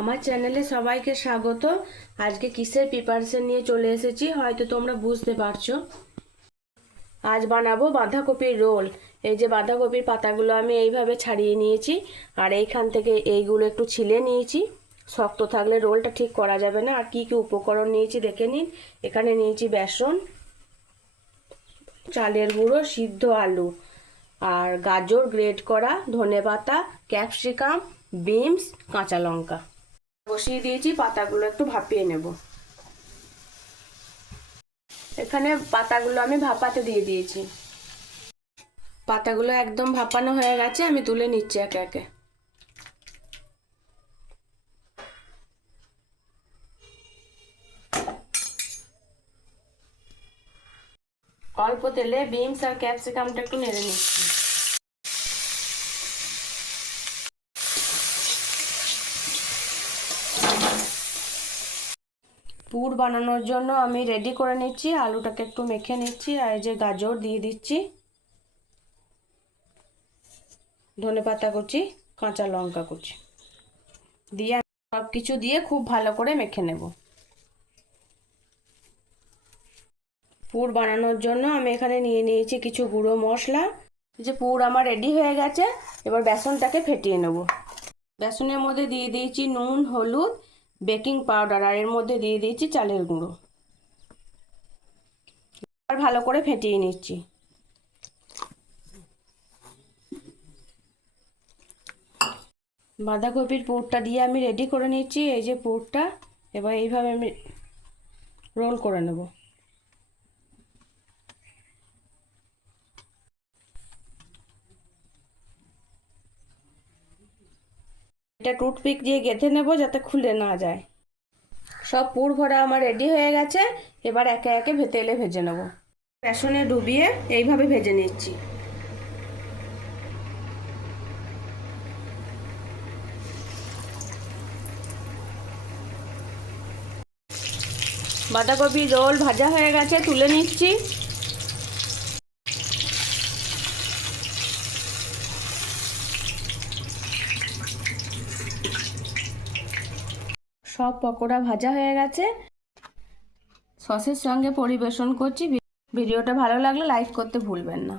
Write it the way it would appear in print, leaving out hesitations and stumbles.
আমার চ্যানেলে সবাইকে স্বাগত। আজকে কিসের প্রিপারেশন নিয়ে চলে এসেছি হয়তো তোমরা বুঝতে পারছো। আজ বানাবো বাঁধাকপির রোল। এই যে বাঁধাকপির পাতাগুলো আমি এইভাবে ছাড়িয়ে নিয়েছি, আর এইখান থেকে এইগুলো একটু ছিলে নিয়েছি। শক্ত থাকলে রোলটা ঠিক করা যাবে না। আর কি কি উপকরণ নিয়েছি দেখে নিন। এখানে নিয়েছি বেসন, চালের গুঁড়ো, সিদ্ধ আলু, আর গাজর গ্রেট করা, ধনেপাতা, ক্যাপসিকাম, বিনস, কাঁচা লঙ্কা। বসিয়ে দিয়েছি, পাতাগুলো একটু ভাপিয়ে নেব। এখানে পাতাগুলো আমি ভাপাতে দিয়ে দিয়েছি। পাতাগুলো একদম ভাপানো হয়ে গেছে, আমি তুলে নিচ্ছি একে একে। অল্প তেলে বিনস আর ক্যাপসিকামটা একটু নেড়ে নিচ্ছি। পুর বানানোর জন্য আমি রেডি করে নিচ্ছি। আলুটাকে একটু মেখে নিচ্ছি, আর এই যে গাজর দিয়ে দিচ্ছি, ধনেপাতা কুচি, কাঁচা লঙ্কা কুচি দিয়ে সব কিছু দিয়ে খুব ভালো করে মেখে নেব। পুর বানানোর জন্য আমি এখানে নিয়ে নিয়েছি কিছু গুঁড়ো মশলা। যে পুর আমার রেডি হয়ে গেছে, এবার বেসনটাকে ফেটিয়ে নেব। বেসনের মধ্যে দিয়ে দিয়েছি নুন, হলুদ, বেকিং পাউডার, আর এর মধ্যে দিয়ে দিয়েছি চালের গুঁড়ো। আর ভালো করে ফেটিয়ে নিচ্ছি। বাঁধাকপির পুরটা দিয়ে আমি রেডি করে নিচ্ছি। এই যে পুরটা, এবার এইভাবে আমি রোল করে নেব। এটা টুথপিক দিয়ে গেঁথে নেব যাতে খুলে না যায়। সব পুর ভরা আমার রেডি হয়ে গেছে। এবার একে একে তেলে ভেজে নেব। বেসনে ডুবিয়ে এইভাবে ভেজে নিচ্ছি। বাঁধাকপি রোল ভাজা হয়ে গেছে, তুলে নিচ্ছি। সব পকোড়া ভাজা হয়ে গেছে, সসের সঙ্গে পরিবেশন করছি। ভিডিওটা ভালো লাগলে লাইক করতে ভুলবেন না।